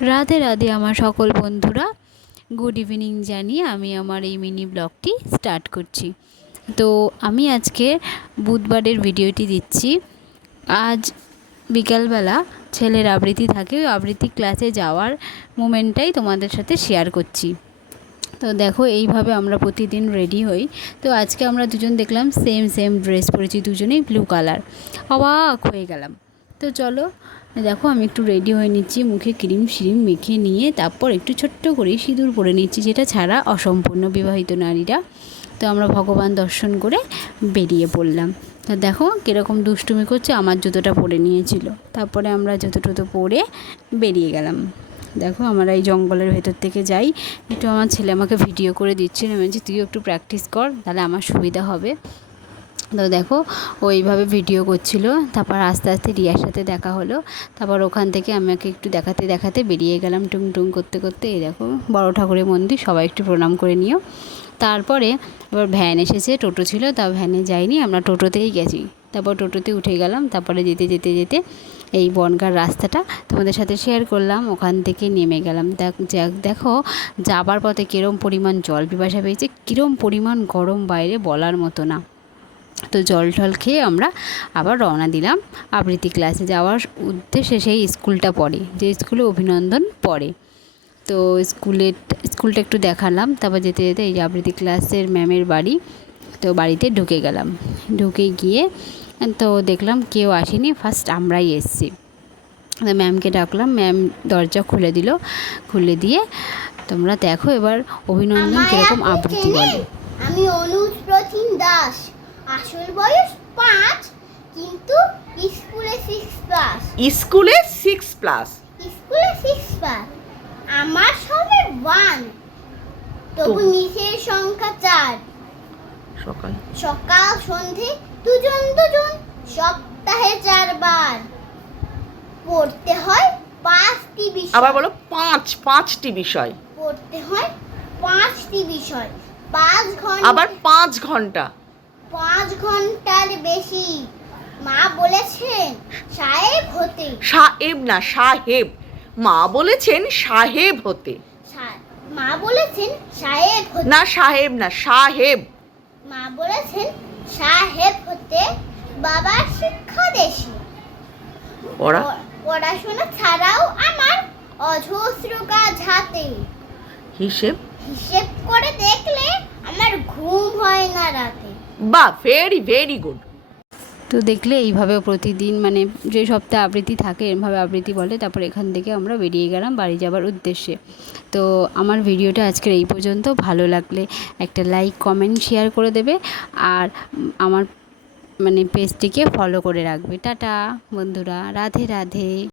রাধে রাধে আমার সকল বন্ধুরা। গুড ইভিনিং জানিয়ে আমি আমার এই মিনি ব্লগটি স্টার্ট করছি। তো আমি আজকে বুধবারের ভিডিওটি দিচ্ছি। আজ বিকালবেলা ছেলের আবৃত্তি থাকে, ওই আবৃত্তি ক্লাসে যাওয়ার মোমেন্টটাই তোমাদের সাথে শেয়ার করছি। তো দেখো, এইভাবে আমরা প্রতিদিন রেডি হই। তো আজকে আমরা দুজন দেখলাম সেম সেম ড্রেস পরেছি, দুজনেই ব্লু কালার অবাক হয়ে গেলাম। তো চলো দেখো, আমি একটু রেডি হয়ে নিচ্ছি। মুখে ক্রিম শ্রিম মেখে নিয়ে তারপর একটু ছোট্ট করে সিঁদুর পরে নিচ্ছি, যেটা ছাড়া অসম্পূর্ণ বিবাহিত নারীরা। তো আমরা ভগবান দর্শন করে বেরিয়ে পড়লাম। তা দেখো, কীরকম দুষ্টুমি করছে, আমার জুতোটা পরে নিয়েছিল। তারপরে আমরা জুতো টুতো পরে বেরিয়ে গেলাম। দেখো, আমরা এই জঙ্গলের ভেতর থেকে যাই। একটু আমার ছেলে আমাকে ভিডিও করে দিচ্ছে আমি বলছি, তুইও একটু প্র্যাকটিস কর, তাহলে আমার সুবিধা হবে। তো দেখো ওইভাবে ভিডিও করছিল। তারপর আস্তে আস্তে রিয়ার সাথে দেখা হলো। তারপর ওখান থেকে আমাকে একটু দেখাতে দেখাতে বেরিয়ে গেলাম টুং টুং করতে করতে। এই দেখো, বড় ঠাকুরের মন্দির, সবাই একটু প্রণাম করে নিও। তারপরে এবার ভ্যান এসেছে, টোটো ছিল তা ভ্যানে যাইনি, আমরা টোটোতেই গেছি। তারপর টোটোতে উঠে গেলাম, তারপরে যেতে যেতে যেতে এই বনগার রাস্তাটা তোমাদের সাথে শেয়ার করলাম, ওখান থেকে নেমে গেলাম। দেখ, যাবার পথে কীরম পরিমাণ জল পিপাসা পেয়েছে, কীরম পরিমাণ গরম বাইরে বলার মতো না। তো জল টল খেয়ে আমরা আবার রওনা দিলাম। আবৃত্তি ক্লাসে যাওয়ার উদ্দেশ্যে সেই স্কুলটা পড়ে যে স্কুলে অভিনন্দন পড়ে। তো স্কুলের স্কুলটা একটু দেখালাম তারপর যেতে যেতে এই আবৃত্তি ক্লাসের ম্যামের বাড়ি তো বাড়িতে ঢুকে গেলাম। ঢুকে গিয়ে তো দেখলাম কেউ আসেনি ফার্স্ট আমরাই এসছি। তো ম্যামকে ডাকলাম ম্যাম দরজা খুলে দিল খুলে দিয়ে তোমরা দেখো এবার অভিনন্দন কীরকম আবৃত্তি বলে। আমি অনুজ প্রতিম দাস। আসল বয়স পাঁচ কিন্তু স্কুলে সিক্স প্লাস স্কুলে সিক্স প্লাস স্কুলে সিক্স প্লাস আমার সবে ওয়ান তবু নিচের সংখ্যা চার। সকাল। সকাল সন্ধে দুজন দুজন সপ্তাহে চারবার। পড়তে হয় পাঁচটি বিষয়। আবার বলো পাঁচ পাঁচটি বিষয়। পড়তে হয় পাঁচটি বিষয়। পাঁচ ঘণ্টা। আবার পাঁচ ঘণ্টা। পাঁচ ঘণ্টার বেশি। মা বলেছেন সাহেব হতে। সাহেব না সাহেব। মা বলেছেন সাহেব হতে। মা বলেছেন সাহেব হতে। না সাহেব না সাহেব। মা বলেছেন সাহেব হতে বাবার শিক্ষা দেশে। পড়া? পড়াশোনা ছাড়াও আমার অজস্র কাজ হাতে। হিসেব? হিসেব করে দেখলে আমার ঘুম হয় না রাতে বা ভেরি ভেরি গুড তো দেখলে এইভাবে প্রতিদিন মানে যে সপ্তাহে আবৃত্তি থাকে, এরমভাবে আবৃত্তি বলে, তারপর এখান থেকে আমরা বেরিয়ে গেলাম বাড়ি যাবার উদ্দেশ্যে। তো আমার ভিডিওটা আজকের এই পর্যন্ত, ভালো লাগলে একটা লাইক কমেন্ট শেয়ার করে দেবে, আর আমার মানে পেজটিকে ফলো করে রাখবে। টাটা বন্ধুরা, রাধে রাধে।